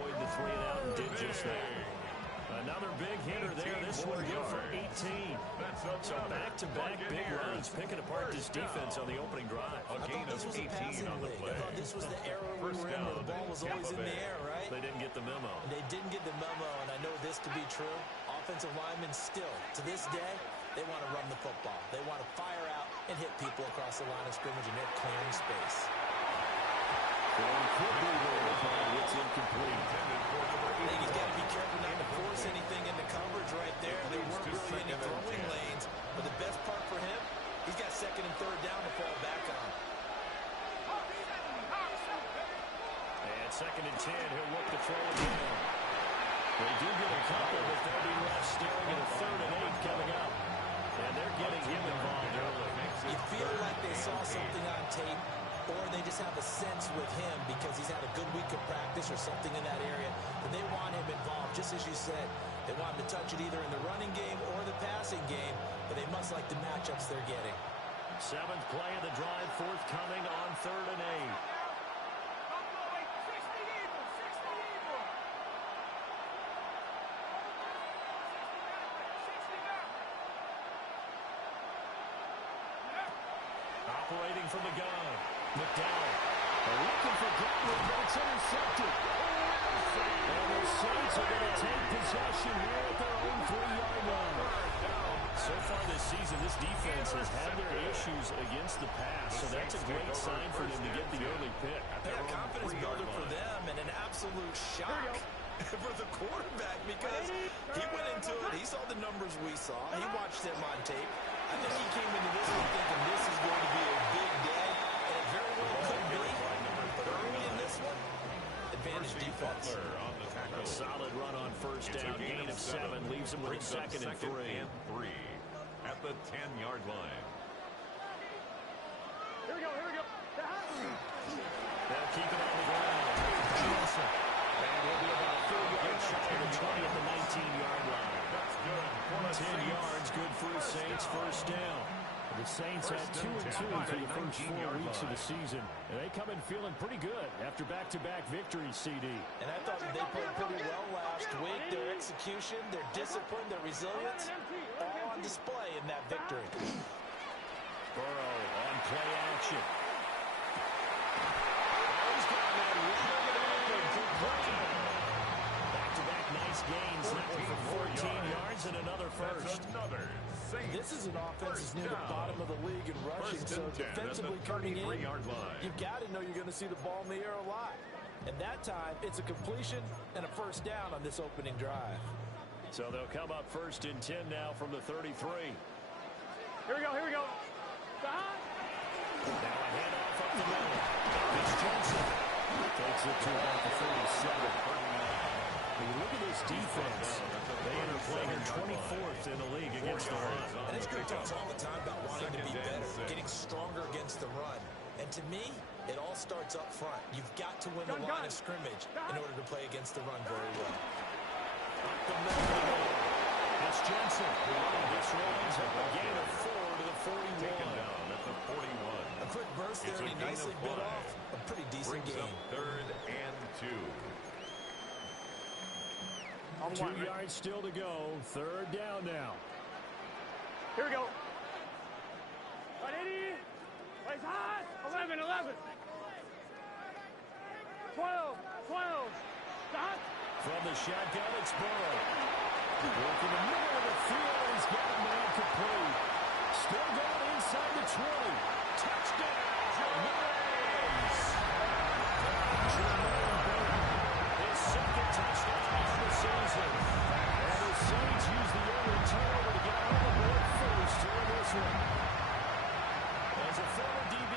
Avoid the 3 and out and did just that. Another big hitter there. This one good for 18. So back-to-back big runs, picking apart this defense on the opening drive. A gain of 18 on the play. I thought this was the era we were in where the ball was always in the air, right? They didn't get the memo. They didn't get the memo, and I know this to be true. Offensive linemen still, to this day, they want to run the football. They want to fire out and hit people across the line of scrimmage, and they're clearing space. Could be there, but it's incomplete. I think he's got to be careful not to force anything into coverage right there. There weren't really any throwing lanes, but the best part for him, he's got second and third down to fall back on. And second and 10, he'll look to throw it down. They do get a couple, but they'll be left staring at a 3rd and 8 coming up. And they're getting him involved early. You feel like they saw something on tape, or they just have a sense with him because he's had a good week of practice or something in that area, and they want him involved, just as you said. They want him to touch it either in the running game or the passing game, but they must like the matchups they're getting. 7th play of the drive, forthcoming on 3rd and 8. Operating from the gun. McDowell. Looking for Godwin, but it's intercepted. And the Saints are going to take possession here at their own 3-yard line. So far this season, this defense has had their issues against the pass, so that's a great sign for them to get the early pick. A confidence builder for them and an absolute shock for the quarterback because he went into it. He saw the numbers we saw. He watched them on tape. I think he came into this one thinking this is going to be a big day, and it very well could be. But early in this one, advantage defense. A solid run on first down, gain of 7, leaves him with a 2nd and 3. At the 10-yard line. Here we go. They'll keep it on the ground. Johnson. And he'll be about a 4-yard shot of the 20 at the 19-yard line. That's good. 10 yards, good for the Saints, first down. The Saints had 2 and 2 through the first 4 weeks of the season, and they come in feeling pretty good after back-to-back victories, CD. And I thought they played pretty well last week. Their execution, their discipline, their resilience, all on display in that victory. Burrow on play action. He's got that running for play. Back-to-back nice gains now for 14 yards and another first. This is an offense that's near the bottom of the league in rushing, so defensively coming in, you've got to know you're going to see the ball in the air a lot. And that time, it's a completion and a first down on this opening drive. So they'll come up 1st and 10 now from the 33. Here we go. Now a handoff up the middle. It's Johnson. Takes it to about the 37. When you look at this defense, they enter playing 24th in the league against the run. And it's good talks all the time about wanting to be better, getting stronger against the run. And to me, it all starts up front. You've got to win the line of scrimmage in order to play against the run very well. Up the middle. It's Johnson. This runs up a gain of 4 to the 41. Taken down at the 41. A quick burst there, and he nicely bit off a pretty decent game. 3rd and 2. 2 yards still to go. 3rd down now. Here we go. 180. Plays hot. 11. 12. Stop. From the shotgun, it's Burrow. Working the middle of the field. He's got a man complete. Still going inside the 20. Touchdown, James. His 2nd touchdown of the season. And the Saints use the early turnover to get on the board first here in this one. As a former DB,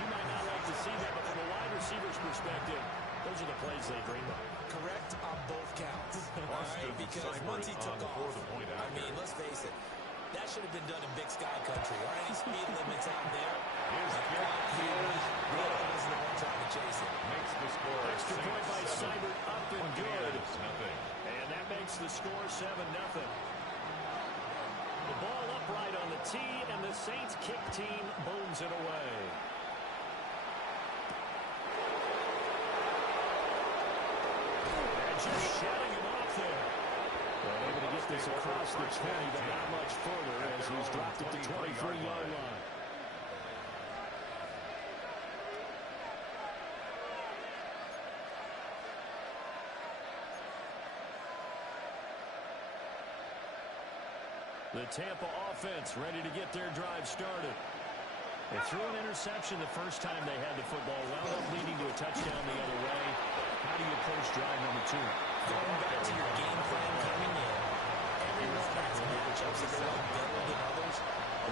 you might not like to see that, but from a wide receiver's perspective, those are the plays they dream of. Correct on both counts. Right? Because once he took off, I mean, let's face it, that should have been done in Big Sky Country. Are any speed limits out there? Here's really was the one trying to chase it. Makes the score. Extra point by Seibert, up and good. And that makes the score 7-0. The ball upright on the tee, and the Saints kick team booms it away. this across the 20, but not much further as he's dropped at the 23-yard line. The Tampa offense ready to get their drive started. They threw an interception the first time they had the football, wound up leading to a touchdown the other way. How do you approach drive number 2? Going back to your game plan coming in, everyone has matchups that they like better than others,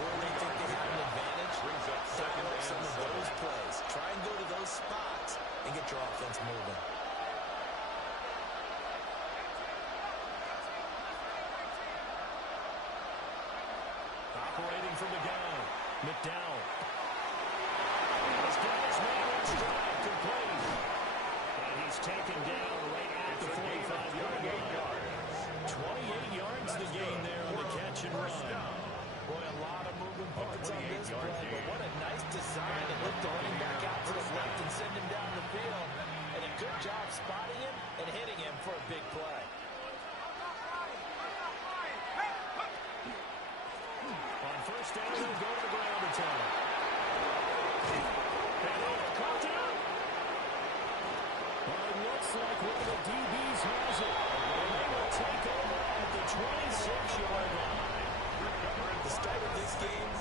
or they think they have an advantage. Dial some of those plays. Try and go to those spots and get your offense moving. Operating from the gun, McDowell. He's got his man on stride, complete. And he's taken down right at the 45-yard line. 28 yards to gain there on the catch and run. Boy, a lot of moving parts on this play, but what a nice design to lift the running back out to the left and send him down the field. And a good job spotting him and hitting him for a big play. First down, he'll go to the ground attack. And over caught it up. Well, it looks like one of the DBs has it. And they will take over at the 26-yard line. The start of this game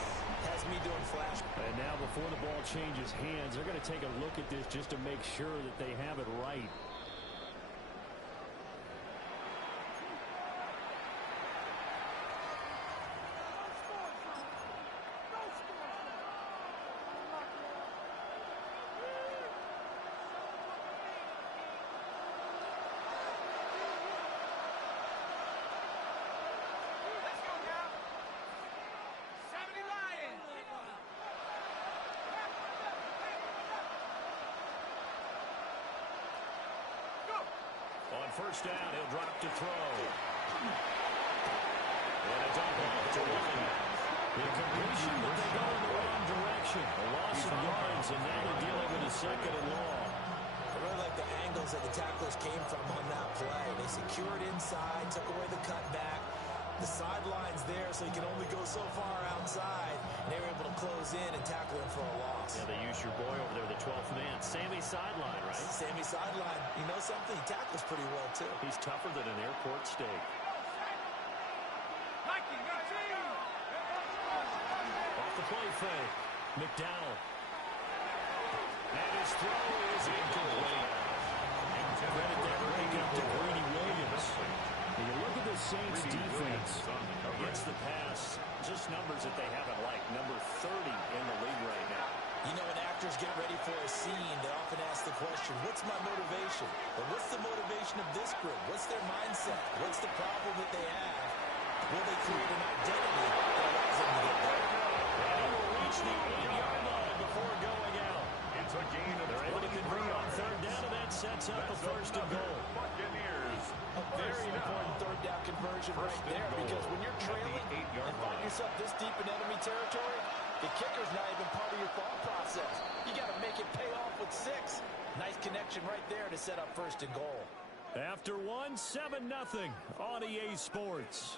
has me doing flash. And now before the ball changes hands, they're going to take a look at this just to make sure that they have it right. First down, he'll drop to throw. And a dump off to one. The completion, but they go in the wrong direction. A loss of yards, and now they're dealing with a second and long. I really like the angles that the tacklers came from on that play. They secured inside, took away the cutback. The sideline's there, so he can only go so far outside. And they were able to close in and tackle him for a loss. Yeah, they used your boy over there, the 12th man. Sammy sideline, right? Sammy sideline. You know something? He tackles pretty well, too. He's tougher than an airport steak. Off the play fake. McDowell. And his throw is incomplete. Credit that break up to Greedy Williams. When you look at the Saints defense against the pass, just numbers that they haven't liked. Number 30 in the league right now. You know, when actors get ready for a scene, they often ask the question, what's my motivation? But what's the motivation of this group? What's their mindset? What's the problem that they have? Will they create an identity that allows them to get better? And he will reach the 8-yard line before going out. It's a gain of They're able to convert on third down, and that sets up a first and goal. Buccaneers. A very important third down conversion right there, because when you're trailing and find yourself this deep in enemy territory, the kicker's not even part of your thought process. You got to make it pay off with 6. Nice connection right there to set up first and goal. After one, 7-0 on EA Sports.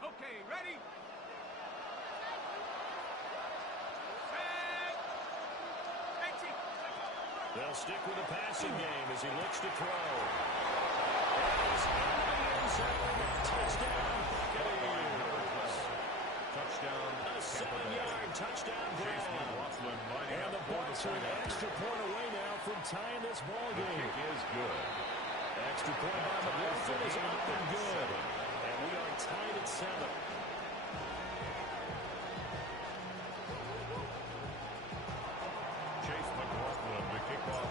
Okay, ready? They'll stick with the passing game as he looks to throw. He's into the end zone. Touchdown, Buccaneers. Touchdown. A 7-yard touchdown grab. And the Bucs are an extra point away now from tying this ball game. The kick is good. Extra point by McLaughlin is up and good. And we are tied at 7.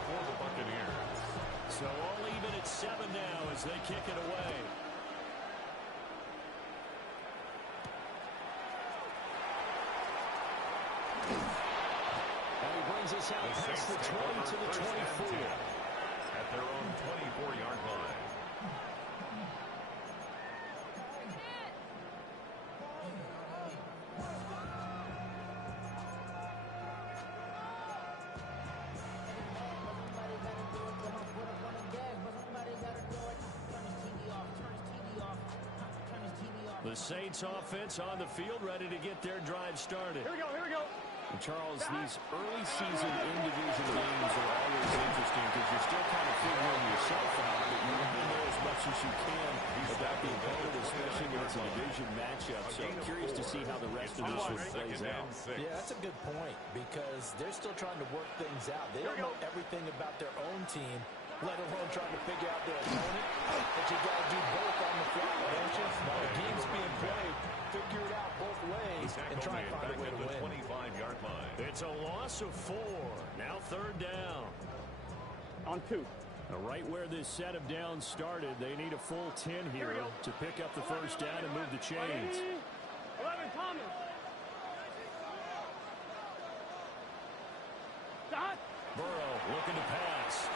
For the Buccaneers. So all even at 7 now as they kick it away. And he brings sends us out The past Saints the 20 to the 24. At their own 24-yard line. The Saints offense on the field, ready to get their drive started. Here we go, here we go. And Charles, these early season in-division games are always interesting because you're still kind of figuring yourself out, but you want to know as much as you can about the opponent, especially when it's a division matchup. So I'm curious to see how the rest of this one plays out. Yeah, that's a good point because they're still trying to work things out. They don't know everything about their own team, let alone trying to figure out their opponent. But you got to do both on the fly, don't you? While the game's being played, figure it out both ways and try and find a way to win. 25-yard line. It's a loss of 4. Now third down. On 2. Right where this set of downs started, they need a full 10 here to pick up the first down and move the chains. 11, Thomas. Dot. Burrow looking to pass.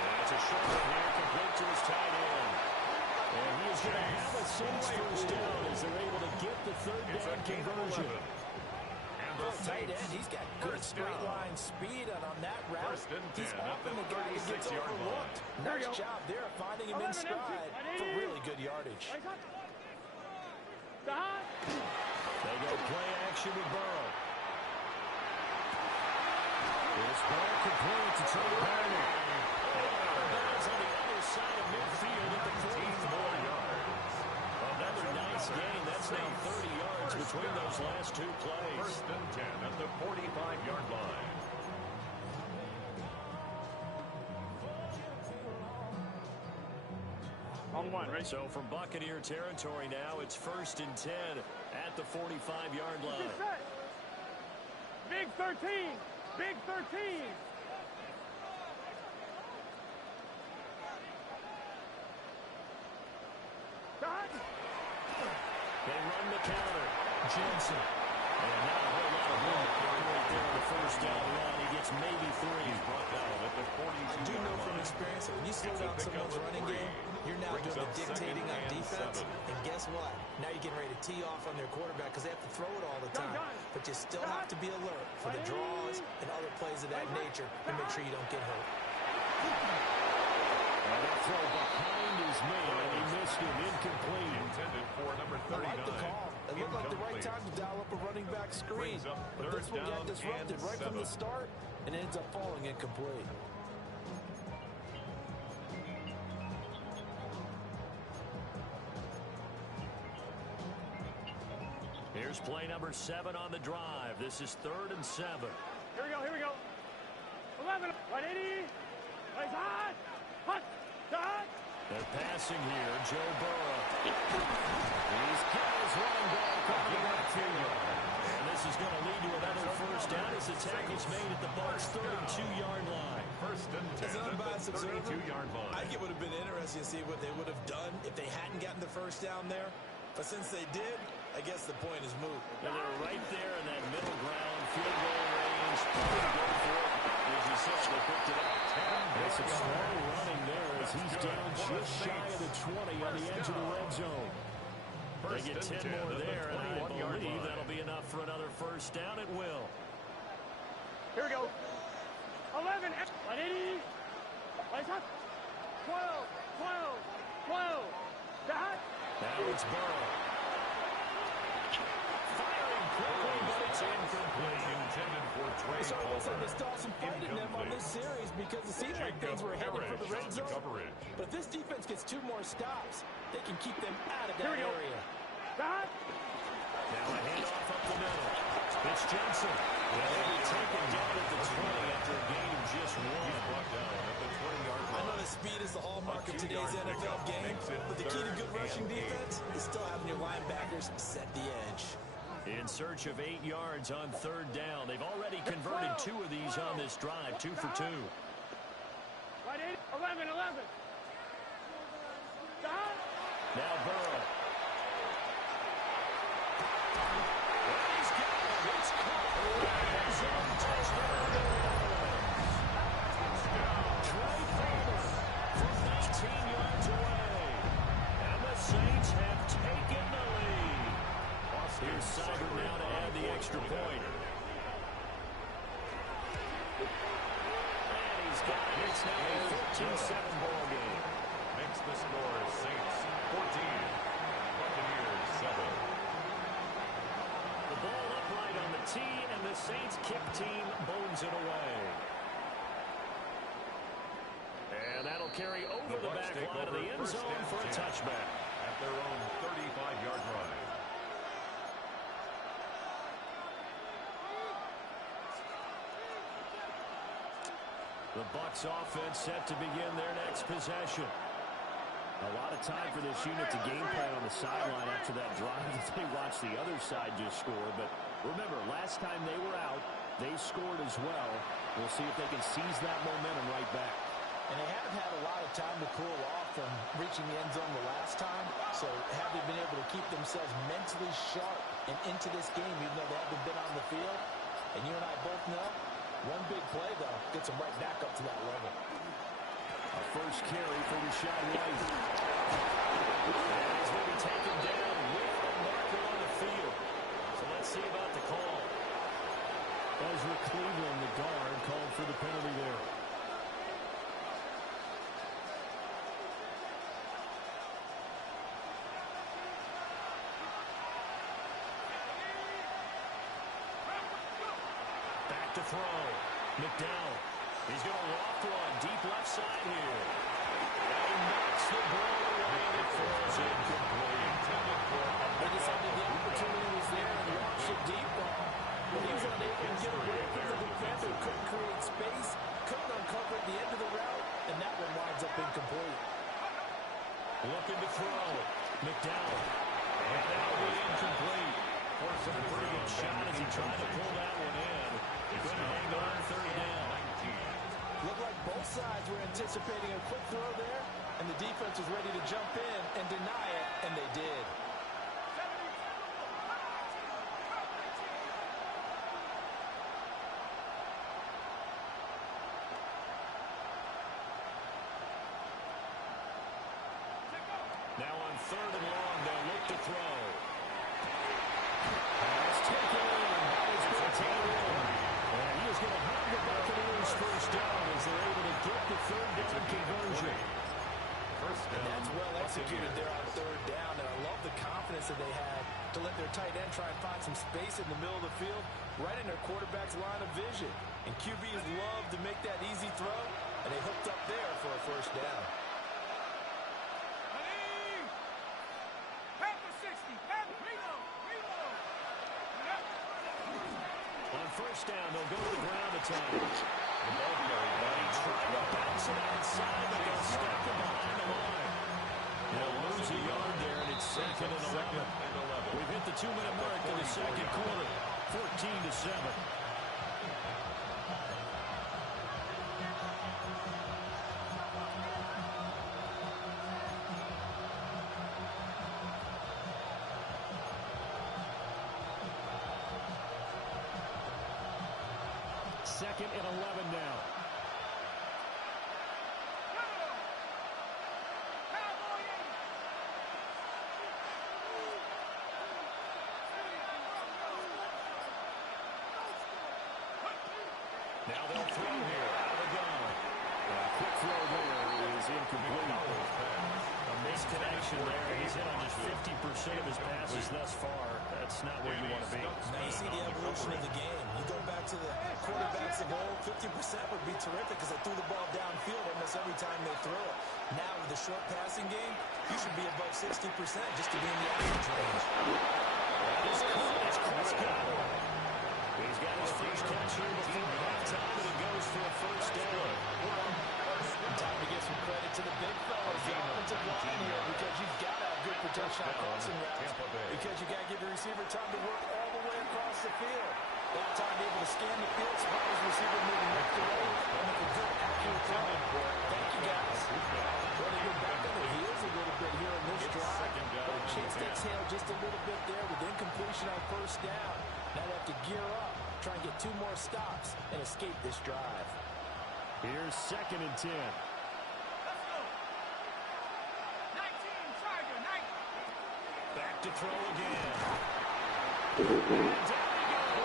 And it's a short one here, complete to his tight end. And he is going to have a Saints first down as they're able to get the third down conversion. Tight end, he's got good straight line speed, and on that route, he's often the guy who gets overlooked. Nice job there, finding him in stride for really good yardage. Dot. They go play action with Burrow. This ball complete to Trey Parker. Ball's on the other side of midfield at the 44 yards. Another nice gain. That's now 30 yards between those last two plays. First and 10 at the 45-yard line. On 1, right? So from Buccaneer territory now, it's first and 10 at the 45-yard line. Big 13. Big 13. Dot. They run the counter. Jensen. And not a whole lot of room right there on the first down run. He gets maybe 3. He's brought down at the 42-yard line. I do know from experience that when you slow down someone's running game, you're now doing the dictating on defense. And guess what? Now you're getting ready to tee off on their quarterback because they have to throw it all the time. But you still have to be alert for the draws and other plays of that nature to make sure you don't get hurt. And that throw behind his man, and he missed it. Incomplete. Intended for number I 39. like the call. It looked like the right time to dial up a running back screen. But this one got disrupted right from the start and ends up falling incomplete. Here's play number 7 on the drive. This is 3rd and 7. Here we go, here we go. 11, 180. Plays hot. Hot. Dot. They're passing here. Joe Burrow. He's got his running back on the backfield. And this is going to lead to another first down as the tackle's made at the Bucs' 32-yard line. First and 10 As an at unbiased the observer, 32-yard line. I think it would have been interesting to see what they would have done if they hadn't gotten the first down there. But since they did, I guess the point is moot. And they're right there in that middle ground, field goal range. Probably go for it. As you said, they picked it up. It's a strong running there as he's down just shy of the 20 on the edge of the red zone. They get 10 more there, and I believe that'll be enough for another first down. It will. Here we go. 11, 180. Plays hot. 12, 12, 12. Dot. Now it's Burrow. Firing quickly, but it's incomplete. Intended for Trey It's almost like Palmer. they stalled some fight in them on this series because it seemed like things were headed for the red zone. But if this defense gets 2 more stops, they can keep them out of that area. Dot. Now a handoff up the middle. It's Jensen. Well, he'll be taken down at the 20 after a gain of just 1. Brought down at the 20-yard I line. know that speed is the hallmark of today's NFL game, but the key to good rushing defense is still having your linebackers set the edge. In search of 8 yards on 3rd down. They've already converted 2 of these on this drive, 2 for 2. 11, 11. Dot. Now Burrow. He's got it. It's caught. Red zone touchdown. extra point. And he's got it. It's now a 14-7 ball game. Makes the score Saints 14, Buccaneers 7. The ball upright on the tee, and the Saints kick team bones it away. And that'll carry over the back line of the end zone for a touchback. At their own 35-yard line. The Bucs offense set to begin their next possession. A lot of time for this unit to game plan on the sideline after that drive as they watched the other side just score. But remember, last time they were out, they scored as well. We'll see if they can seize that momentum right back. And they haven't had a lot of time to cool off from reaching the end zone the last time. So have they been able to keep themselves mentally sharp and into this game, even though they haven't been on the field? And you and I both know, one big play, though, gets them right back up to that level. A first carry for Rashad White. And he's going to be taken down with a marker on the field. So let's see about the call. Ezra Cleveland, the guard, called for the penalty there. Back to throw. McDowell. He's going to loft one deep left side here. And he knocks the ball away and it falls incomplete. They decided the opportunity was there and launched a deep ball. But he was unable to get away from the defender. Couldn't create space. Couldn't uncover at the end of the route. And that one winds up incomplete. Looking to throw. McDowell. And that'll be incomplete. Forced a pretty good shot as he tried to pull that one in. He couldn't hang on third down. Looked like both sides were anticipating a quick throw there, and the defense was ready to jump in and deny it, and they did. Now on third and long, they'll look to throw. Pass taken in by his Montana. And he is going to have the Buccaneers first down as they're able to get the third down conversion. First down. And that's well executed there on third down, and I love the confidence that they had to let their tight end try and find some space in the middle of the field, right in their quarterback's line of vision. And QBs love to make that easy throw, and they hooked up there for a first down. On first down, they'll go to the ground attack. The ball carried by trying to bounce it outside, but they'll stop it behind the line. They'll lose a yard there, and it's second and 11. We've hit the 2-minute mark in the second quarter, 14-7. Second and 11 now. Now they'll throw here out of the gun. Quick throw there is incomplete. A misconnection there. He's hit on just 50% of his passes thus far. That's not where you want to be. Now you see the evolution of the game. You go back to the quarterbacks of old, 50% would be terrific because they threw the ball downfield almost every time they throw it. Now with the short passing game, you should be above 60% just to be in the average range. That is Chris Prescott. He's got his first catch here before halftime, and it goes for a first down. Time to give some credit to the big fellas, the offensive line here, because you've got to have good protection on crossing routes, because you got to give the receiver time to work all the way across the field. That time able to scan the field, spot his receiver moving left to right, and make a good, accurate throw. Thank you, guys. Well, they go back on their heels a little bit here in this drive, but a chance to exhale just a little bit there with incompletion on first down. Now they have to gear up, try and get 2 more stops, and escape this drive. Here's second and 10. Back to throw again. And down he goes.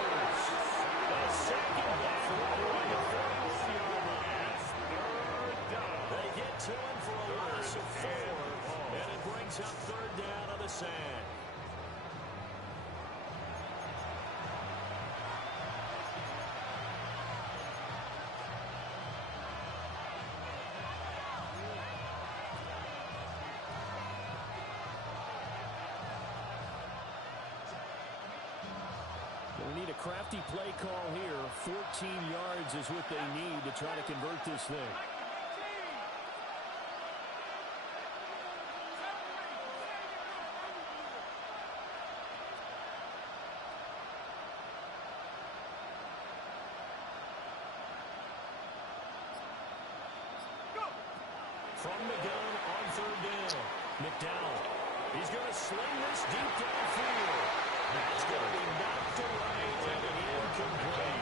They need a crafty play call here. 14 yards is what they need to try to convert this thing. From the gun on third down. McDowell. He's going to sling this deep downfield. That's going to be knocked to right and incomplete.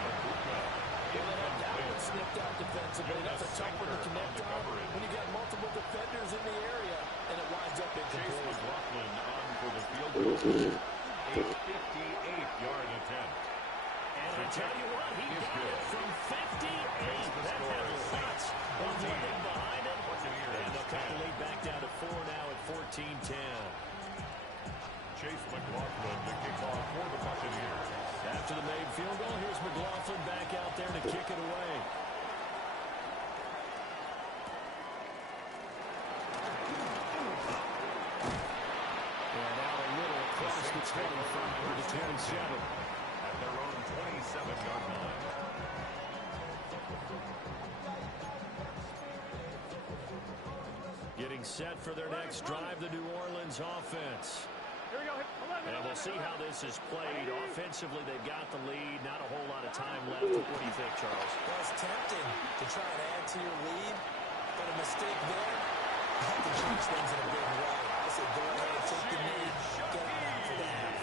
That one snipped out defensively. That's a tough one to connect on when you got multiple defenders in the area, and it winds up incomplete. Chase McLaughlin on for the field goal. A 58-yard attempt. And I tell you what, he got it from 58. That had lots of running behind it. And they'll cut the lead back down to 4 now at 14-10. Chase McLaughlin to kick off for the Buccaneers. After the made field goal, here's McLaughlin back out there to kick it away. And out a little across the 25 to the 27. At their own 27-yard line. Getting set for their next drive, the New Orleans offense. Here we go. 11, And we'll see how this is played. Offensively, they've got the lead. Not a whole lot of time left. What do you think, Charles? Well, it's tempting to try and add to your lead, but a mistake there, you have to change things in a big way. I said go ahead, take the lead, get it back for the half.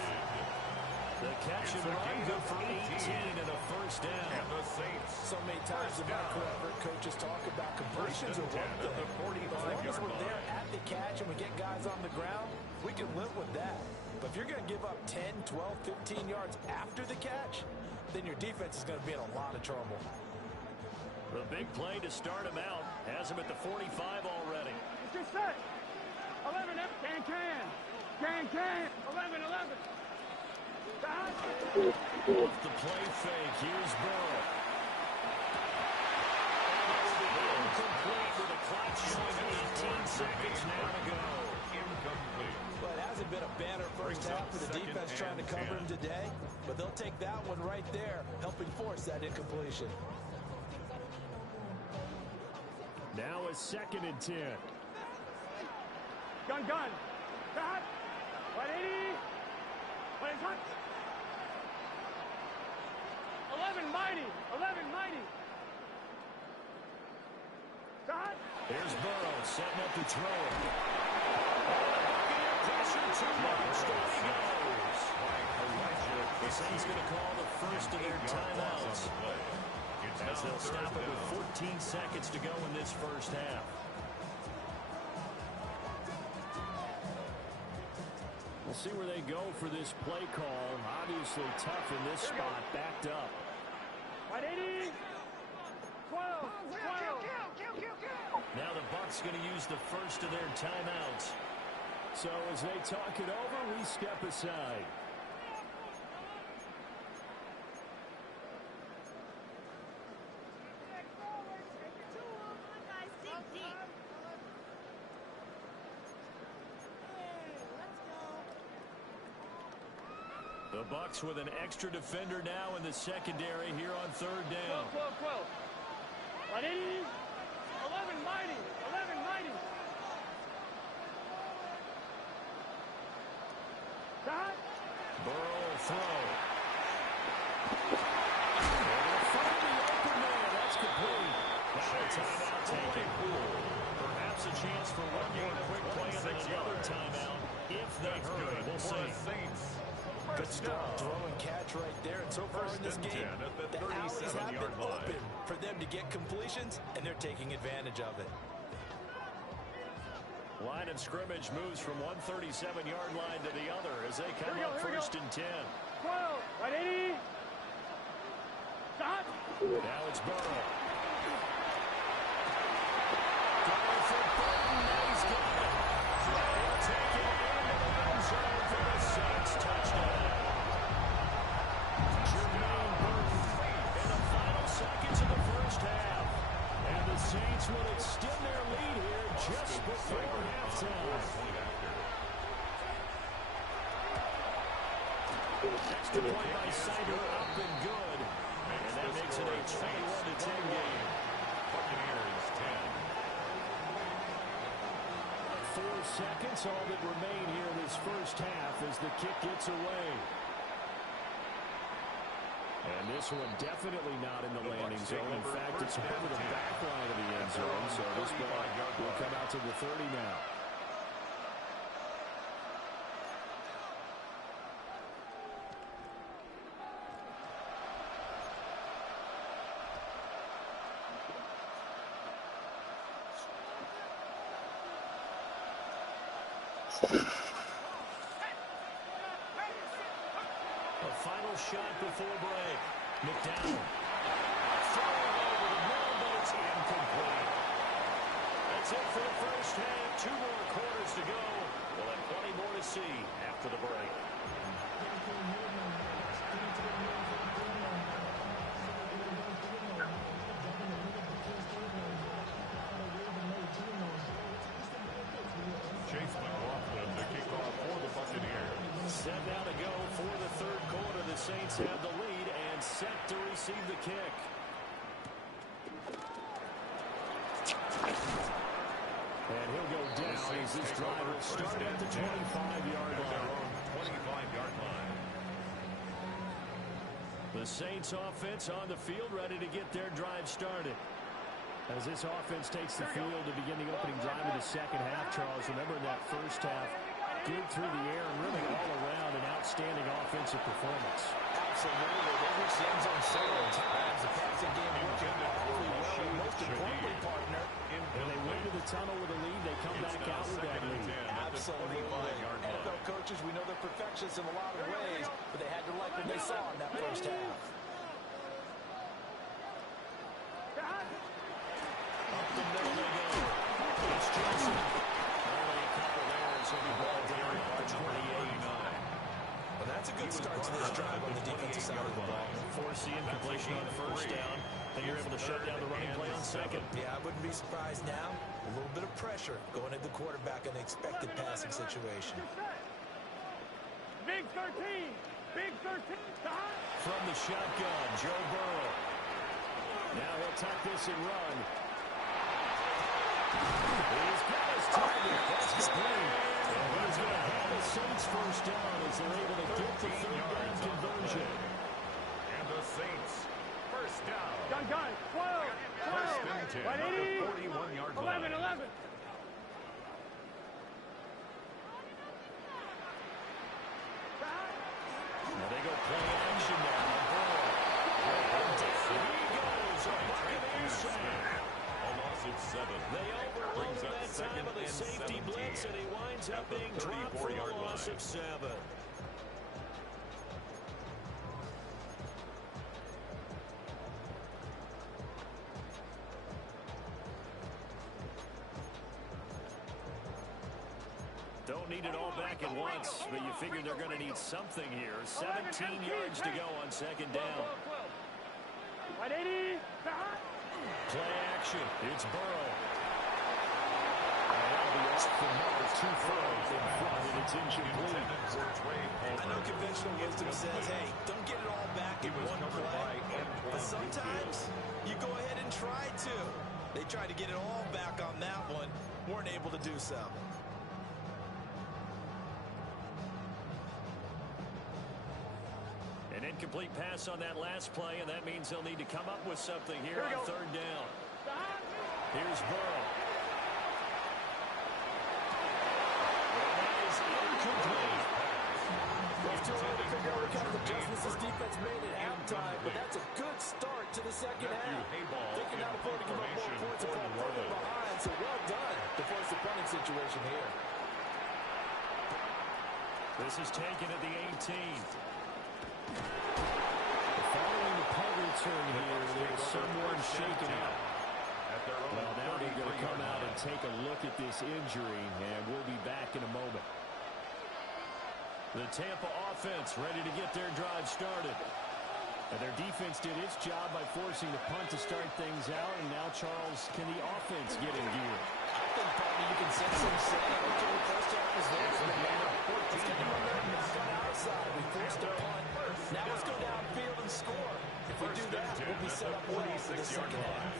The catch and run, good for 18 and a first down. And the Saints. So many times in my career, coaches talk about completions are one thing. As long as we're there at the catch and we get guys on the ground, we can live with that. But if you're going to give up 10, 12, 15 yards after the catch, then your defense is going to be in a lot of trouble. The big play to start him out. Has him at the 45 already. Get set. 11, can. 11. Off the play fake. Here's Burrow. Incomplete with a clock showing 18 seconds now to go. Incomplete. Well, it hasn't been a banner first half for the defense trying to cover him today, but they'll take that one right there, helping force that incompletion. Now a 2nd and 10. Gun. Got. 180. What is hot? 11 mighty. Got. Here's Burrow setting up to throw it. Pressure too much. There he goes. The Saints going to call the first of their timeouts, as they'll stop it with 14 seconds to go in this first half. We'll see where they go for this play call. Obviously tough in this spot, backed up. 180. 12. Now the Bucs going to use the first of their timeouts. So as they talk it over, we step aside. The Bucs with an extra defender now in the secondary here on third down. 12. 180. 11 mighty. Got. Burrow will throw. They'll find the open man. That's complete. Now a timeout taken. Perhaps a chance for one more quick play and then another timeout if they hurry. We'll see. Good stop, throw and catch right there. And so far in this game, the alleys have been open for them to get completions, and they're taking advantage of it. Line of scrimmage moves from one 37-yard line to the other as they come up first and 10. 12. 180. Stop. Now it's Burrow. Going for Burton. Now he's got it. He'll take it into the end zone for the Saints touchdown. Jermaine Burton in the final seconds of the first half. And the Saints will extend their lead here just before halftime. Extra point by Sider, up and good. And that makes it a 21-10 game. Buccaneers 10. 4 seconds, all that remain here in this first half as the kick gets away. And this one definitely not in the landing zone. In fact, it's over the back line of the end zone. So this ball will come out to the 30 now. A final shot before break. McDowell throwing over the middle, but it's incomplete. That's it for the first half. 2 more quarters to go. We'll have plenty more to see after the break. Chase McLaughlin, the kickoff for the Buccaneers. Set now to go for the third quarter. The Saints have the lead and set to receive the kick. And he'll go down as this drive will start at the 25-yard line. 25-yard line. The Saints offense on the field, ready to get their drive started. As this offense takes the field to begin the opening drive of the second half, Charles, remember in that first half, good through the air and really all around an outstanding offensive performance. Absolutely. They reached the end zone several times. The passing game worked awfully well. And most importantly, partner, When they went to the tunnel with a lead, they come back out with that lead. absolutely. NFL coaches, we know they're perfectionists in a lot of ways, but they had to like what they saw in that first half. Up the middle they go. It's Johnson. Early cover there as he'll be ball down at 28. Well, that's a good start to this drive on the defensive side of the ball. Force the incompletion on first down, and you're able to shut down the running play on second. Yeah, I wouldn't be surprised now. A little bit of pressure going at the quarterback in an expected passing situation. Big 13. Big 13. From the shotgun, Joe Burrow. Now he'll tuck this and run. He's got his target. That's complete. And he's going to have the Saints first down as they're able to get the third down conversion. And the Saints first down. Gun. 12. First and 10 at the 41-yard line. 11. Now they go play action now. He goes. A Buccaneers sack. A loss of 7. They overload Brings up that time of the safety 2nd and 17. blitz, and he winds up At the being dropped for a 34-yard loss line. of 7. Don't need it all back at once, but you figure they're going to need something here. 17 yards to go on second down. 180. Play action. It's Burrow. And that'll be off the mark. 2 throws in front, and it's incomplete. I know conventional wisdom says, hey, don't get it all back in one play. But sometimes you go ahead and try to. They tried to get it all back on that one. Weren't able to do so. An incomplete pass on that last play, and that means they'll need to come up with something here on third down. Here's Burrow. And that is incomplete. It's too early to figure out what kind of adjustments this defense made at halftime, but that's a good start to the second half. Thinking now to play to give up more points and fall further behind, so well done to force the punting situation here. This is taken at the 18. Following the punt return here, there's someone shaken out. Well, now they're going to come out and take a look at this injury, and we'll be back in a moment. The Tampa offense ready to get their drive started. And their defense did its job by forcing the punt to start things out, and now, Charles, can the offense get in gear? I think, partner, you can sense them saying, okay, first half is there, but now Let's get him on there back on our side. We forced a punt. Now let's go downfield and score. If we do that, we'll be set up well for the second half.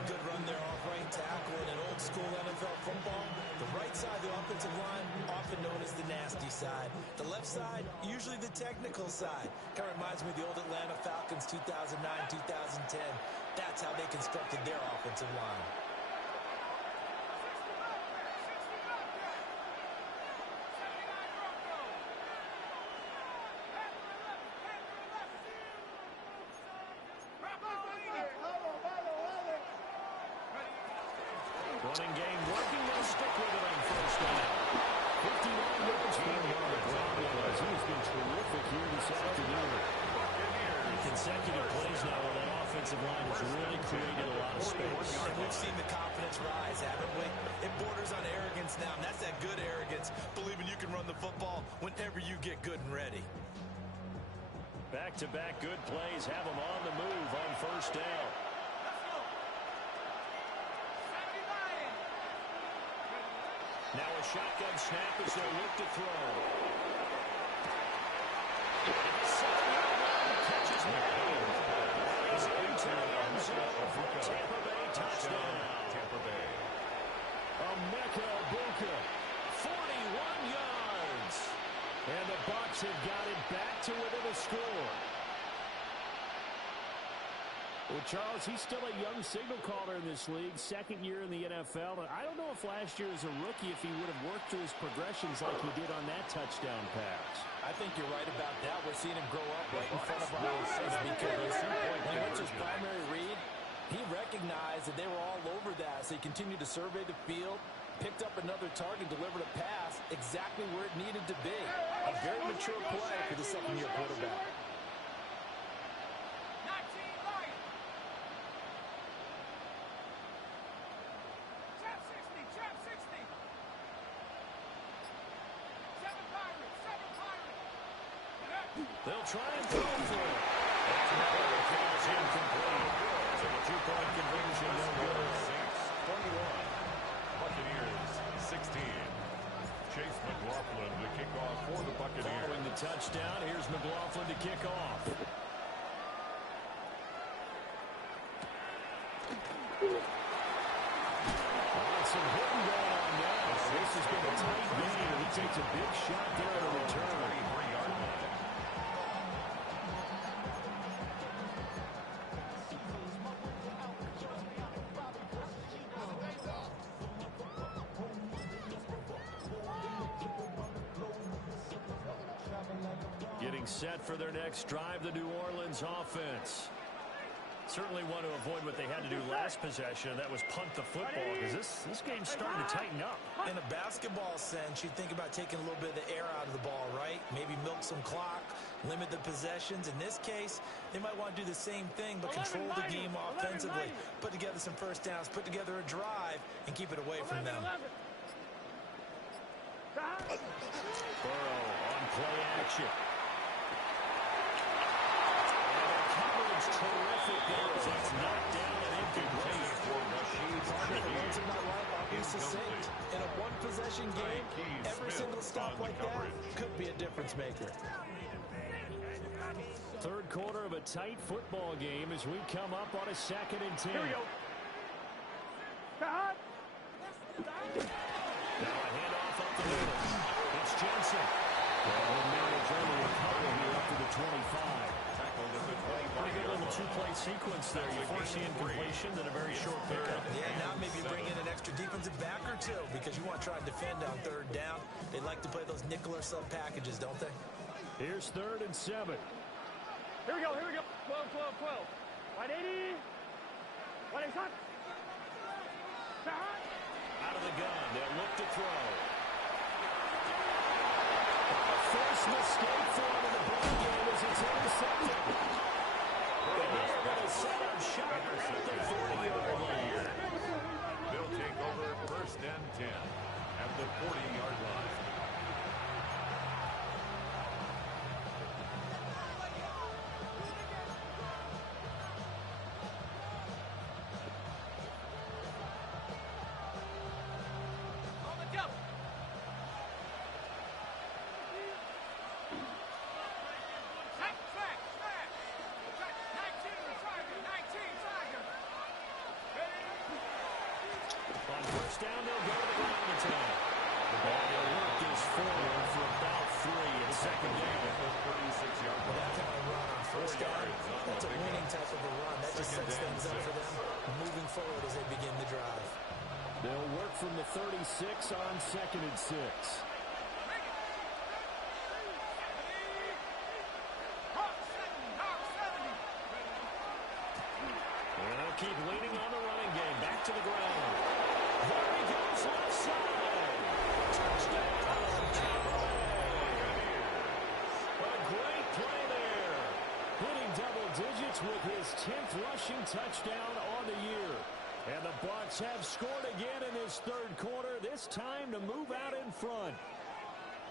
A good run there off right tackle in an old-school NFL football. The right side of the offensive line, often known as the nasty side. The left side, usually the technical side. Kind of reminds me of the old Atlanta Falcons 2009, 2010. That's how they constructed their offensive line. Running game working. They'll stick with it on first down. 59 yards for him on the ground. He has been terrific here this afternoon. Consecutive plays now where that offensive line has really created a lot of space. And we've seen the confidence rise, haven't we? It borders on arrogance now, and that's that good arrogance, believing you can run the football whenever you get good and ready. Back-to-back good plays have them on the move on first down. Now a shotgun snap as they look to throw. Catches McCain. He's into the end zone for a Tampa Bay touchdown. Tampa Bay. Emeka Egbuka, 41 yards. And the Bucs have got it back to within a score. Well, Charles, he's still a young signal caller in this league, second year in the NFL. And I don't know if last year as a rookie, if he would have worked through his progressions like he did on that touchdown pass. I think you're right about that. We're seeing him grow up right in front of our eyes because when he went to his primary read, he recognized that they were all over that. So he continued to survey the field, picked up another target, delivered a pass exactly where it needed to be. A very mature play for the second-year quarterback. They'll try and throw for it. That's incomplete. So the two-point conversion no good. Saints 21. Buccaneers 16. Chase McLaughlin to kick off for the Buccaneers. Following the touchdown, here's McLaughlin to kick off. Some hitting going on now. This has been a tight game. He takes a big shot there in a return. 33-yard line. Getting set for their next drive, the New Orleans offense. Certainly want to avoid what they had to do last possession. That was punt the football because this game's starting to tighten up. In a basketball sense, you think about taking a little bit of the air out of the ball, right? Maybe milk some clock, limit the possessions. In this case, they might want to do the same thing, but control the game offensively. Put together some first downs, put together a drive, and keep it away from them. Burrow on play action. Terrific there as that's knocked down and incomplete for Once in my life, I'll be succinct. In a one-possession game, every single stop like that could be a difference maker. Third quarter of a tight football game as we come up on a 2nd and 10. Here we go. Now a handoff up the middle. It's Jensen. Well, manage early recovery here up to the 25. Pretty good little two-play sequence there. You force the incompletion, then a very short pickup. Yeah, now maybe bring in an extra defensive back or two because you want to try and defend on third down. They like to play those nickel or sub packages, don't they? Here's 3rd and 7. Here we go, here we go. 12, 12, 12. 180. 180. Out of the gun, they'll look to throw. First mistake for him in the ball game as it's intercepted. They're going to set up shop at the 40-yard line. They'll take over 1st and 10 at the 40-yard line. that. That's a winning type of a run. That just sets things up for them moving forward as they begin the drive. They'll work from the 36 on 2nd and 6. They'll keep leaning on the running game. Back to the ground. There he goes, left side. Touchdown, a great play there. Hitting double digits with his 10th rushing touchdown on the year. And the Bucs have scored again in this third quarter, this time to move out in front.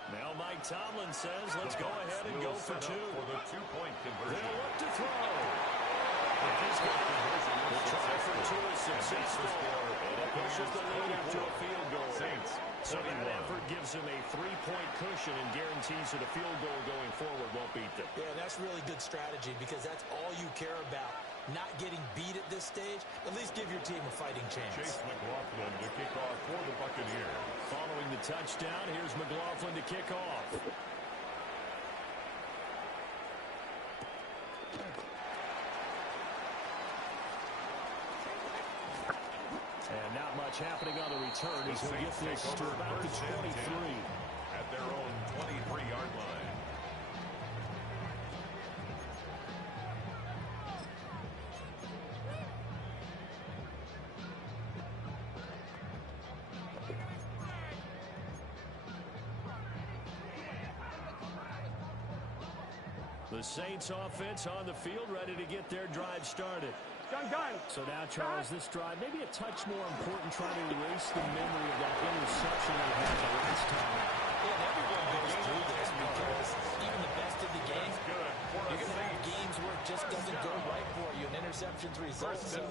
Now Mike Tomlin says, let's go ahead and go for two. For the 2-point conversion. They'll look to throw. The try for two is successful. And it pushes the lead up to a field goal. So that effort gives him a 3-point cushion and guarantees that a field goal going forward won't beat them. Yeah, that's really good strategy because that's all you care about. Not getting beat at this stage, at least give your team a fighting chance. Chase McLaughlin to kick off for the Buccaneers. Following the touchdown, here's McLaughlin to kick off. And not much happening on the return as he'll get this to about the 23. At their own 23-yard line. The Saints offense on the field, ready to get their drive started. So now, Charles, this drive, maybe a touch more important, trying to erase the memory of that interception they had the last time. Yeah, everyone goes through this because even the best of the game, you're going to have games where it just doesn't go right for you, and interceptions result. So,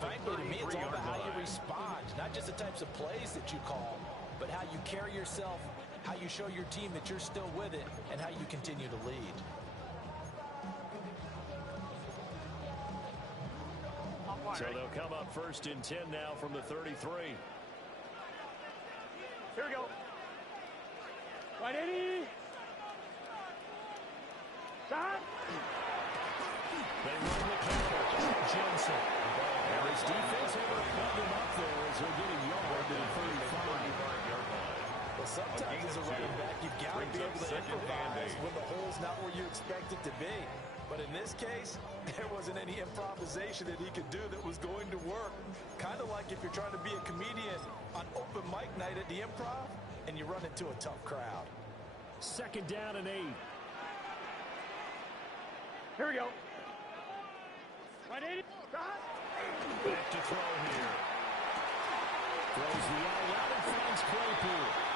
frankly, to me, it's all about how you respond, not just the types of plays that you call, but how you carry yourself, how you show your team that you're still with it, and how you continue to lead. So they'll come up 1st and 10 now from the 33. Here we go. Right, Eddie. Shot. They run the counter. Jensen. And his defense able to cut him up there as he'll get a yard to the 35. Well, sometimes as a running back, you've got to be able to improvise when the hole's not where you expect it to be. But in this case, there wasn't any improvisation that he could do that was going to work. Kind of like if you're trying to be a comedian on open mic night at the Improv and you run into a tough crowd. 2nd down and 8. Here we go. Right, Eddie. Shot. Back to throw here. Throws the out route and finds Claypool.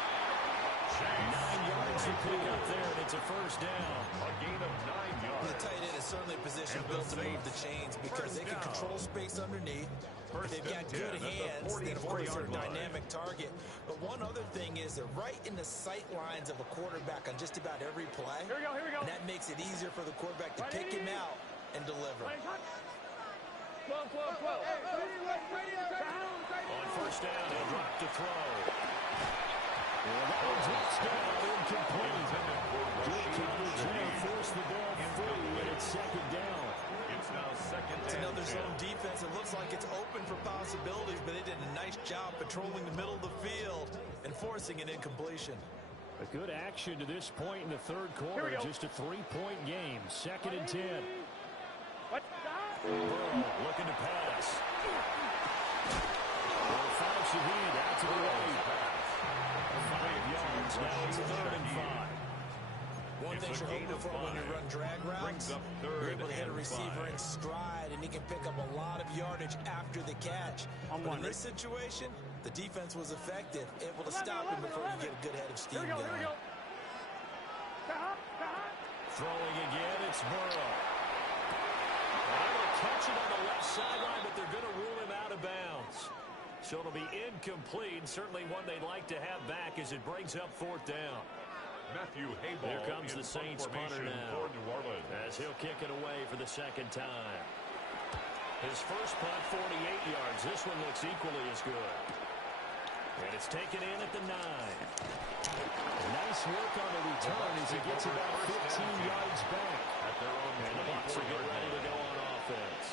9 yards to pick up there, and it's a 1st down. A gain of 9 yards. The tight end is certainly a position built to move the chains because they can control space underneath. They've got good hands. Then, of course, they're a dynamic target. But one other thing is they're right in the sight lines of a quarterback on just about every play. Here we go, here we go. And that makes it easier for the quarterback to pick him out and deliver. Flow. On 1st down, he'll drop to throw. Touchdown, incomplete. Good coverage there, forced the ball free, and it's 2nd down. It's now 2nd It's and another 10. zone defense. It looks like it's open for possibilities, but they did a nice job patrolling the middle of the field and forcing an incompletion. A good action to this point in the third quarter. Just a 3-point game. 2nd and 10. What? Burrow looking to pass. Follow Shaheed out to the right. 5 yards. Now it's 3rd and 5. One thing you're hoping for when you run drag routes, you're able to hit a receiver in stride, and he can pick up a lot of yardage after the catch. But in this situation, the defense was effective, able to stop him before he get a good head of steam going. Here we go. Throwing again, it's Burrow. Able to catch it on the left sideline, but they're going to rule him out of bounds. So it'll be incomplete. Certainly one they'd like to have back as it brings up 4th down. Matthew Hayball. Here comes the Saints punter now for New Orleans. as he'll kick it away for the 2nd time. His first punt, 48 yards. This one looks equally as good. And it's taken in at the 9. Nice work on the return as he gets about 15 yards back. And the Bucs Bucs are getting ready to go on offense.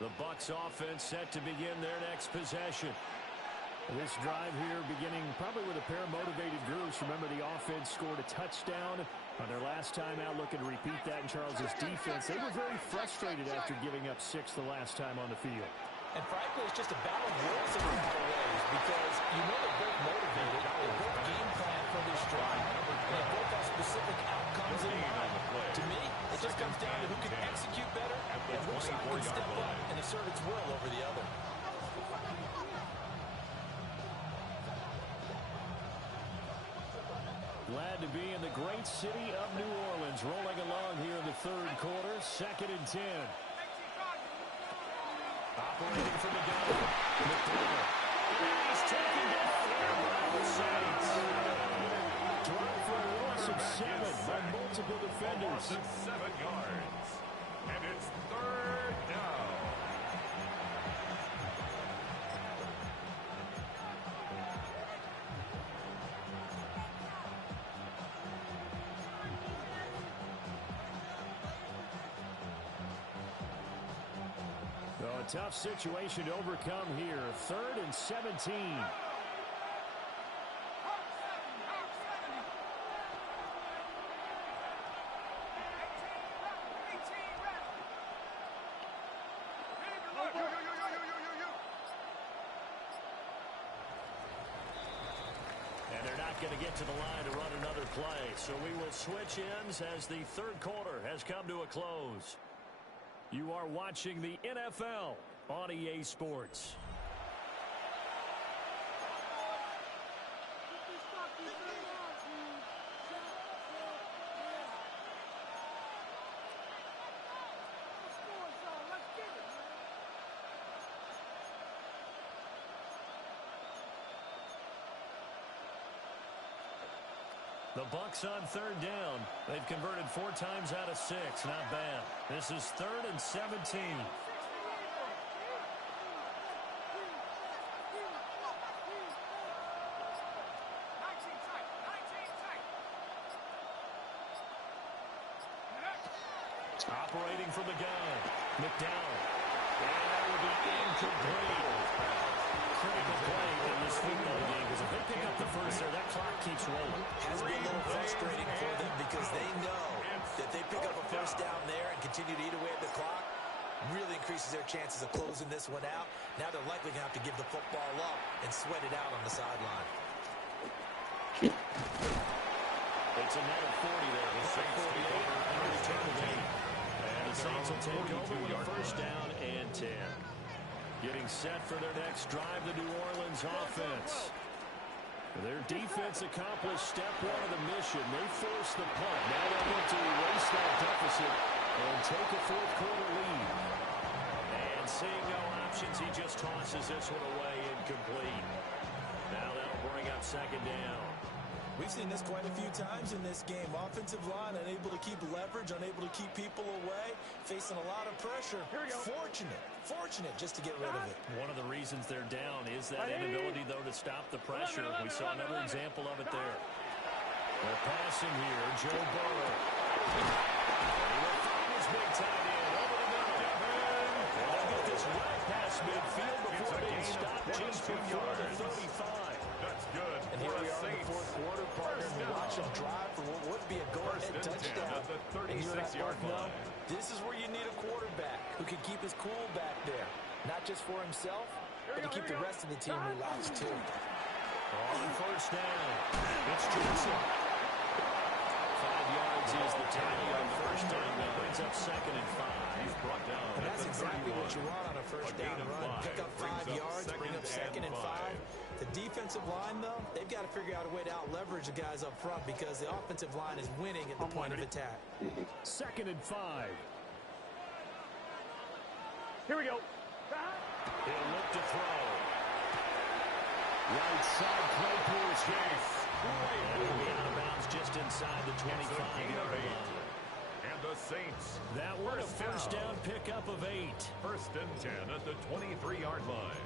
The Bucs offense set to begin their next possession. This drive here beginning probably with a pair of motivated groups. Remember, the offense scored a touchdown on their last time out. Looking to repeat that in Charles's defense. They were very frustrated after giving up 6 the last time on the field. And frankly, it's just a battle of wills in a lot of ways because you know they're both motivated. They both game plan for this drive. And they both have specific outcomes in mind. To me, it just comes down to who can execute better and which side can step up and assert its will over the other. Glad to be in the great city of New Orleans. Rolling along here in the third quarter. 2nd and 10. Operating from the gun. McDowell. He's taken down by the Saints. Drop for a loss of 7 by multiple defenders. 7 yards. And it's 3rd down. A tough situation to overcome here. 3rd and 17. And they're not going to get to the line to run another play. So we will switch ends as the third quarter has come to a close. You are watching the NFL on EA Sports. The Bucs on 3rd down. They've converted 4 times out of 6. Not bad. This is 3rd and 17. Operating from the gun. McDowell. And that would be incomplete. Critical play in this football game because if they pick up the first there, that clock keeps rolling. Has been a little frustrating for them because they know that they pick up a first down there and continue to eat away at the clock, really increases their chances of closing this one out. Now they're likely going to have to give the football up and sweat it out on the sideline. It's another 40 there. It's 48 and a return of 8. And the Saints will take over with a first down and 10. Getting set for their next drive, the New Orleans offense. Their defense accomplished step 1 of the mission. They forced the punt. Now they're going to erase that deficit and take a fourth quarter lead. And seeing no options, he just tosses this one away incomplete. Now that'll bring up 2nd down. We've seen this quite a few times in this game. Offensive line unable to keep leverage, unable to keep people away, facing a lot of pressure. Fortunate just to get rid of it. One of the reasons they're down is that inability, though, to stop the pressure. We saw another example of it there. They're passing here. Joe Burrow. He will find his big tight end over the middle. And they'll get this right past midfield before being stopped just before the 35. That's good. And here we are in the fourth quarter, partner, and we watch them drive for what would be a go-ahead touchdown. And you and I both know this is where you need a quarterback who can keep his cool back there. Not just for himself, but to keep the rest of the team relaxed, too. On first down, it's Johnson. 5 yards is the tally on first down. That brings up 2nd and 5. He's brought down. And that's exactly what you want on a first down run. Pick up 5 yards, bring up 2nd and 5. The defensive line, though, they've got to figure out a way to out-leverage the guys up front because the offensive line is winning at the point of attack. 2nd and 5. Here we go. He'll look to throw. Right side, Claypool is hit. And it'll be out of bounds just inside the 25-yard line. And the Saints. That one a first down pickup of 8. First and 10 at the 23-yard line.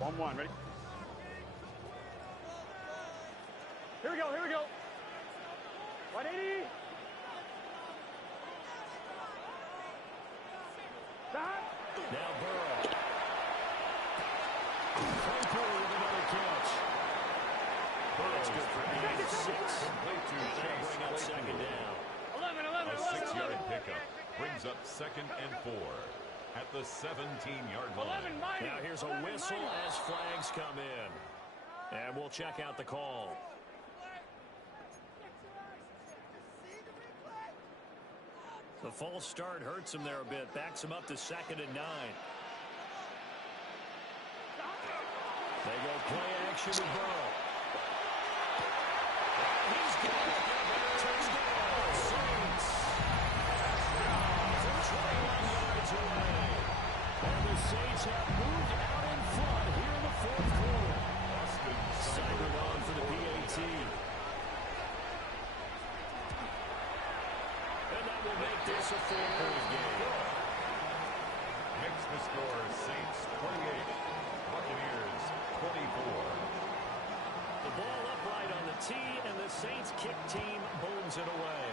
1-1, ready? Here we go, here we go. 180. Stop. Now Burrow. Claypool with another catch. That's good for 86. Complete to Chase. Bring up second down. 11. A 6-yard pickup brings up 2nd and 4 at the 17-yard line. Now here's a whistle as flags come in. And we'll check out the call. The false start hurts him there a bit. Backs him up to 2nd and 9. They go play action with Burrow. He's got it. Touchdown, Saints. From 21 yards away. And the Saints have moved out in front here in the 4th quarter. Sidered on for the PAT. And that will make this a 4-point game. Makes the score Saints 28, Buccaneers 24. The ball upright on the tee, and the Saints kick team booms it away.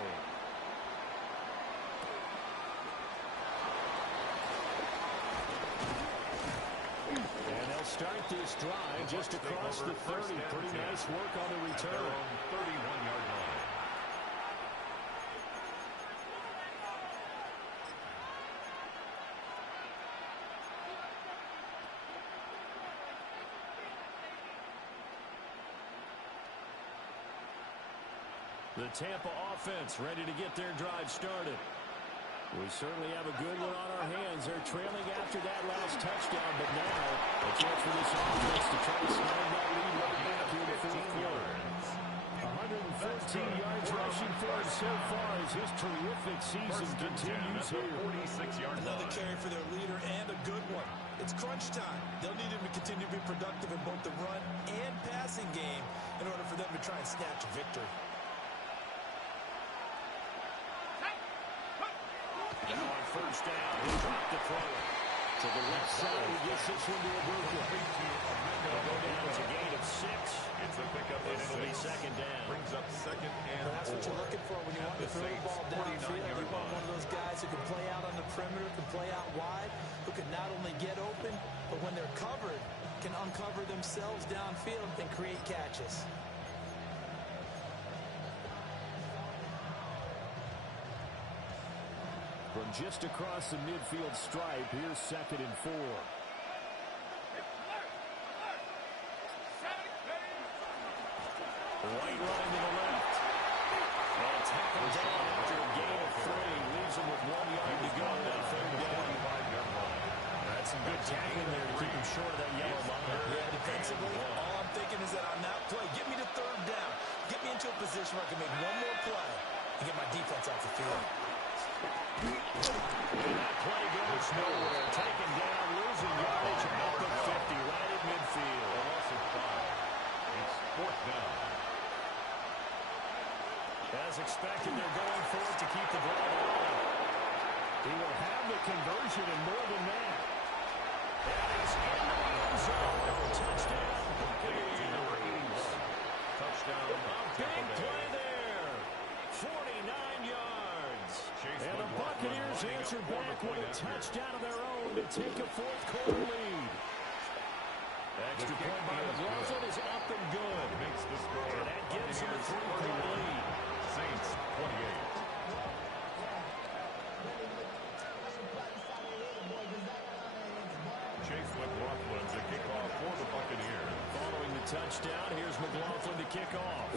And they'll start this drive just across the 30. Pretty nice work on the return. 31-yard line. The Tampa offense ready to get their drive started. We certainly have a good one on our hands. They're trailing after that last touchdown, but now a chance for this offense to try to snag that lead right back here in the 4th quarter. 114 yards rushing for him so far as his terrific season continues here. 46-yard line. Another carry for their leader and a good one. It's crunch time. They'll need him to continue to be productive in both the run and passing game in order for them to try and snatch a victory. Now on first down, he dropped the throw. To the left side, he gets this one to Abuka. They'll go down to a gain of 6. It's a pickup And of it'll be 6. second down. Brings up 2nd and 4. That's what you're looking for when you want to throw the ball downfield. You want one of those guys who can play out on the perimeter, can play out wide, who can not only get open, but when they're covered, can uncover themselves downfield and create catches. From just across the midfield stripe, here's 2nd and 4. White line to the left. And tackled down after a gain of 3. Leaves him with 1 yard to go on that 3rd down. That's some good tackling there to keep him short of that yellow line. Yeah, defensively, all I'm thinking is that on that play, get me to 3rd down. Get me into a position where I can make one more play and get my defense off the field. That play goes nowhere. Taken down, losing yardage at the 50, right at midfield. A loss of 5. It's 4th down. As expected, they're going for it to keep the ball alive. He will have the conversion and more than that. That is in the end zone. Touchdown, Buccaneers. Touchdown. Big play there. 49 yards. And the Buccaneers answer back with a touchdown of their own to take a 4th quarter lead. Extra point by McLaughlin is up and good. Makes the score. And that gives them a 3-point lead. Saints 28. Chase McLaughlin to kick off for the Buccaneers. Following the touchdown, here's McLaughlin to kick off.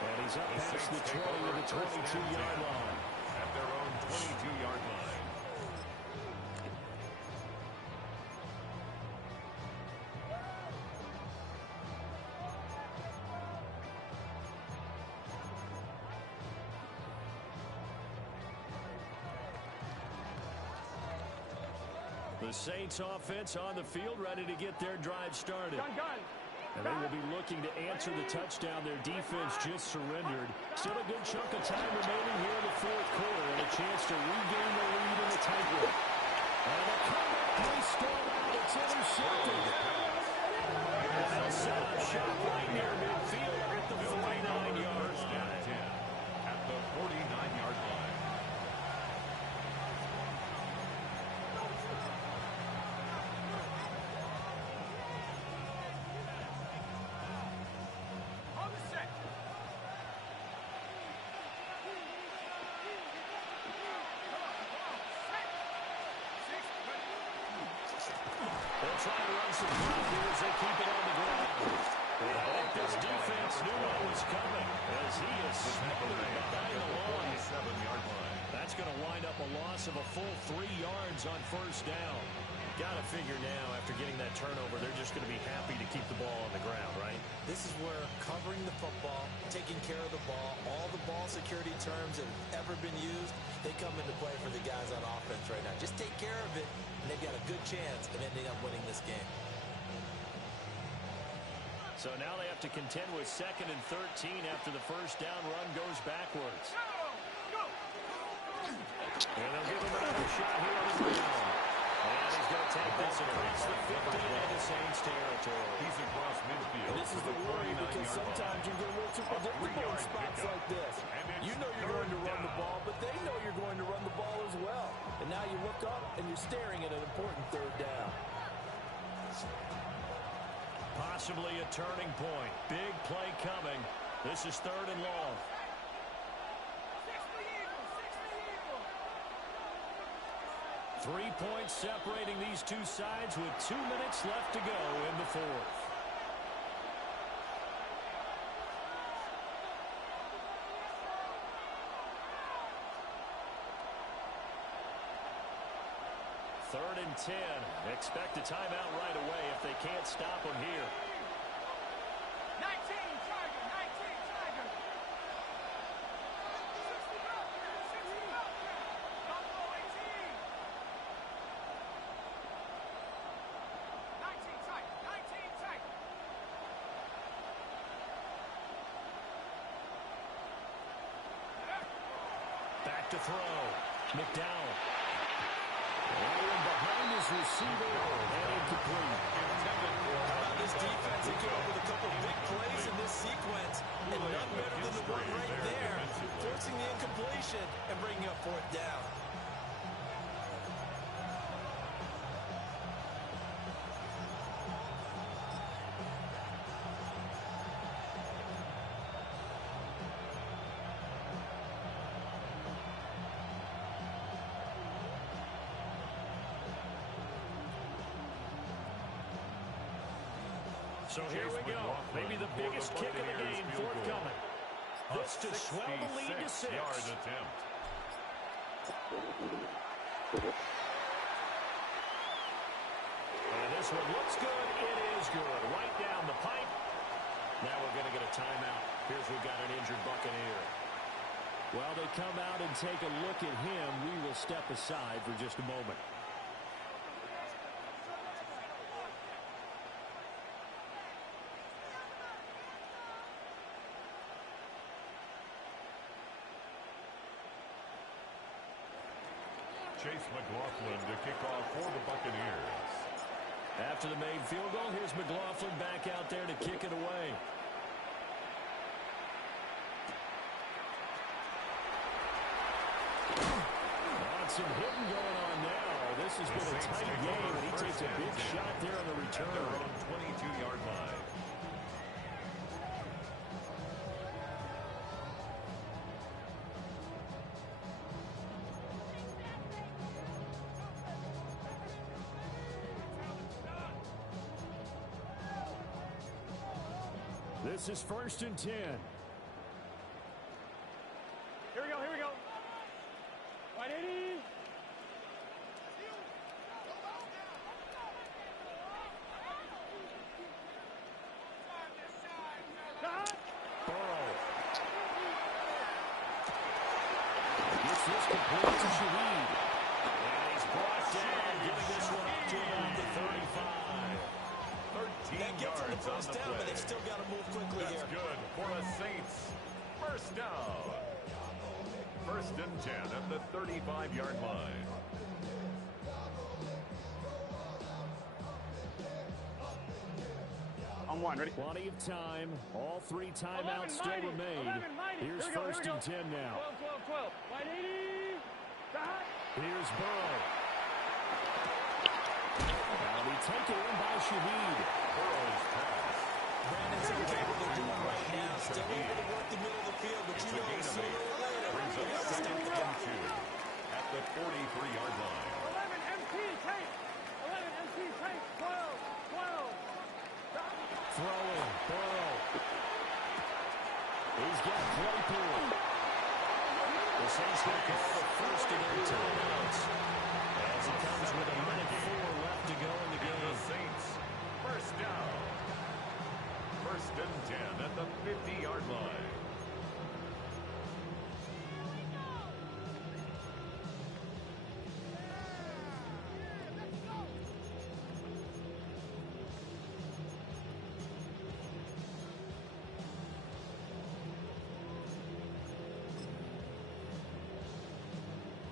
And he's up past the 20 to the 22-yard line. At their own 22-yard line. The Saints offense on the field, ready to get their drive started. Gun. And they will be looking to answer the touchdown. Their defense just surrendered. Still a good chunk of time remaining here in the fourth quarter, and a chance to regain the lead in the tightrope. And the comeback play stalled out. It's intercepted. And they'll set up shop right near midfield at the 49-yard line. At the 49-yard line. They'll try to run some clock here as they keep it on the ground. I think this defense knew what was coming as he is smothered behind the line. 7-yard line. That's going to wind up a loss of a full 3 yards on first down. Got to figure now, after getting that turnover, they're just going to be happy to keep the ball on the ground, right? This is where covering the football, taking care of the ball, all the ball security terms that have ever been used, they come into play for the guys on offense right now. Just take care of it, and they've got a good chance of ending up winning this game. So now they have to contend with 2nd and 13 after the first down run goes backwards. And they'll give him another shot here on the ground. And he's going to take this across the 50 into Saints territory. He's across midfield. And this is the worry because sometimes you get a little too predictable in spots like this. You know you're going to run the ball, but they know you're going to run the ball as well. And now you look up and you're staring at an important third down. Possibly a turning point. Big play coming. This is 3rd and long. 3 points separating these two sides with 2 minutes left to go in the fourth. Third and 10. Expect a timeout right away if they can't stop them here. 19, Tiger. Back to throw. McDowell. Rolling behind his receiver and incomplete. How about this defense? They came up with a couple big plays in this sequence, and none better than the one right there, forcing the incompletion and bringing up 4th down. So here we go. Maybe the biggest kick of the game forthcoming. This to swell the lead to 6. And this one looks good. It is good. Right down the pipe. Now we're going to get a timeout. Here's we've got an injured Buccaneer. While they come out and take a look at him, we will step aside for just a moment. Chase McLaughlin to kick off for the Buccaneers. After the made field goal, here's McLaughlin back out there to kick it away. Some hitting going on now. This has been a tight game, and he takes a big shot there on the return. They're on 22-yard line. This is 1st and 10. Here we go. 180. Burrow. Gets this complete to Shaheed. And he's brought down, giving this one up get from the first down, but they've still got to move quickly here. That's good for the Saints. First down. First and 10 at the 35-yard line. On one, ready? Plenty of time. All three timeouts still remain. Here's first and 10 now. 12. Wide 80. Stop. Here's Burrow. Now be taken in by Shaheed. Burrow's pass. Brandon's okay what they're doing right now. Still able to work the middle of the field, but you know sooner or later, Brings they up got to stop second the and clock. 2 at the 43-yard line. 11 MT tank. 11 MT tank. 12. Stop. Throwing. Burrow. He's got Claypool. The Saints will call the first of their timeouts as it comes with a minute 4 left to go in the game. The Saints, first down. First and 10 at the 50-yard line.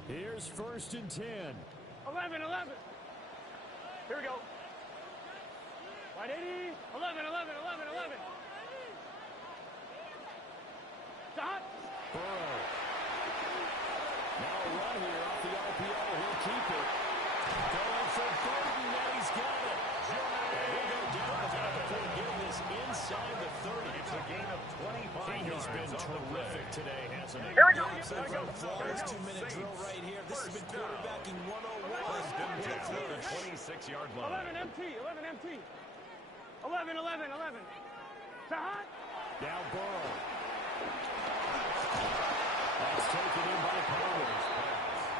Here's first and 10. 11. Here we go. Wide 80. 11. Stop. Burrow. Now a run here off the RPO. He'll keep it. Going for Burton, and he's got it. He'll go down before getting this inside the 30. It's a gain of 25 He has yards been on the terrific play. today, hasn't he? Here we go. Flawless 2-minute drill right here. This has been quarterbacking 101. First and 10 at the Finish. 26-yard line. 11 MT. 11. Stop. Now Burrow. That's taken in by Powers.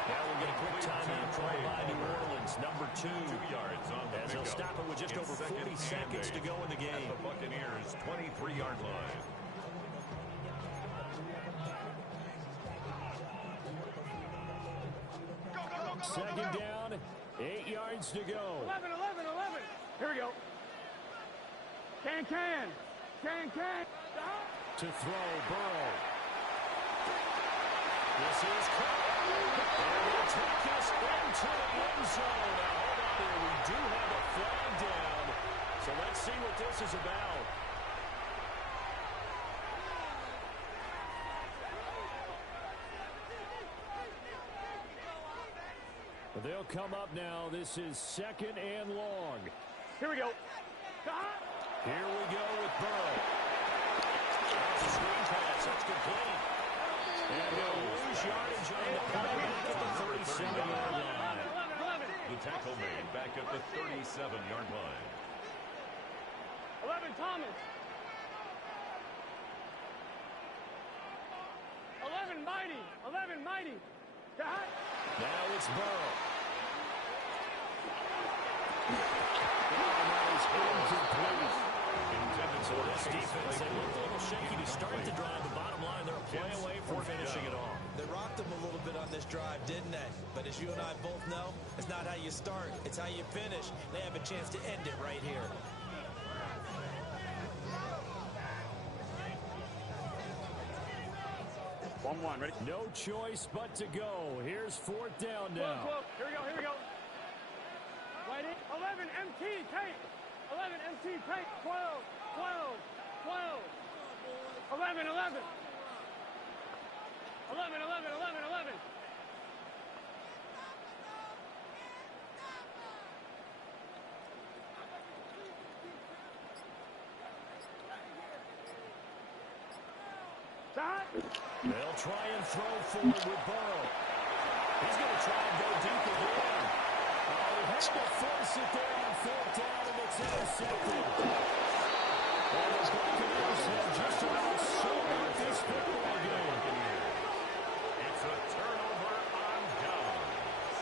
Now we'll get a quick timeout called by New Orleans, number 2. 2 yards on the As they'll pickup. stop it with just It's over 40 second seconds and to go in the game. At the Buccaneers' 23-yard line. Second down, 8 yards to go. 11. Here we go. Can. Stop. To throw, Burrow. This is caught. And will take us into the end zone. Now, hold on here. We do have a flag down. So let's see what this is about. They'll come up now. This is second and long. Here we go. Stop. Here we go with Burrow. That's a screen pass. That's complete. And they'll lose yardage on the play back at the 37-yard line. 11. The tackle made back at the 37-yard line. 11 Thomas. 11 Mighty. Stop. Now it's Burrow. That is incomplete. Intended So for this Chase defense, they Claypool. looked a little shaky to start the drive. The bottom line, they're a play away from finishing it off. They rocked them a little bit on this drive, didn't they? But as you and I both know, it's not how you start, it's how you finish. They have a chance to end it right here. One. Ready? No choice but to go. Here's fourth down now. 12. Here we go. Wide 11 MT tank. 11 MT tank. 12. 11. 11. Stop. They'll try and throw forward with Burrow. He's going to try and go deep again. Oh, he had to force it there on fourth down, and it's intercepted. And the Buccaneers have just about sold out this football game. It's a turnover on downs.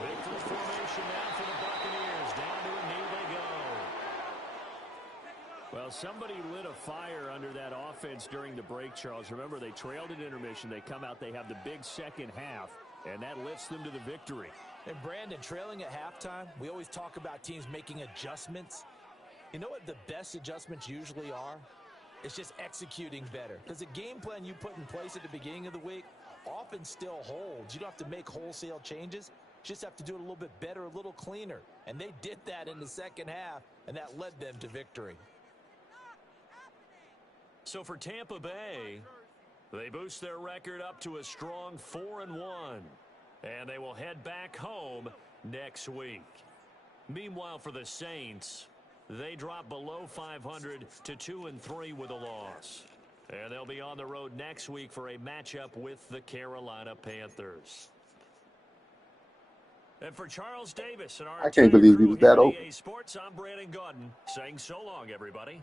Victory formation now for the Buccaneers. Down to a knee they go. Well, somebody lit a fire under that offense during the break, Charles. Remember, they trailed at intermission. They come out, they have the big second half, and that lifts them to the victory. And Brandon, trailing at halftime, we always talk about teams making adjustments. You know what the best adjustments usually are? It's just executing better. Because the game plan you put in place at the beginning of the week often still holds. You don't have to make wholesale changes. You just have to do it a little bit better, a little cleaner. And they did that in the second half, and that led them to victory. So for Tampa Bay, they boost their record up to a strong 4-1. And they will head back home next week. Meanwhile, for the Saints, they drop below 500 to 2-3 with a loss. And they'll be on the road next week for a matchup with the Carolina Panthers. And for Charles Davis and our I can't believe he was that open. NBA Sports, I'm Brandon Gaudin saying so long, everybody.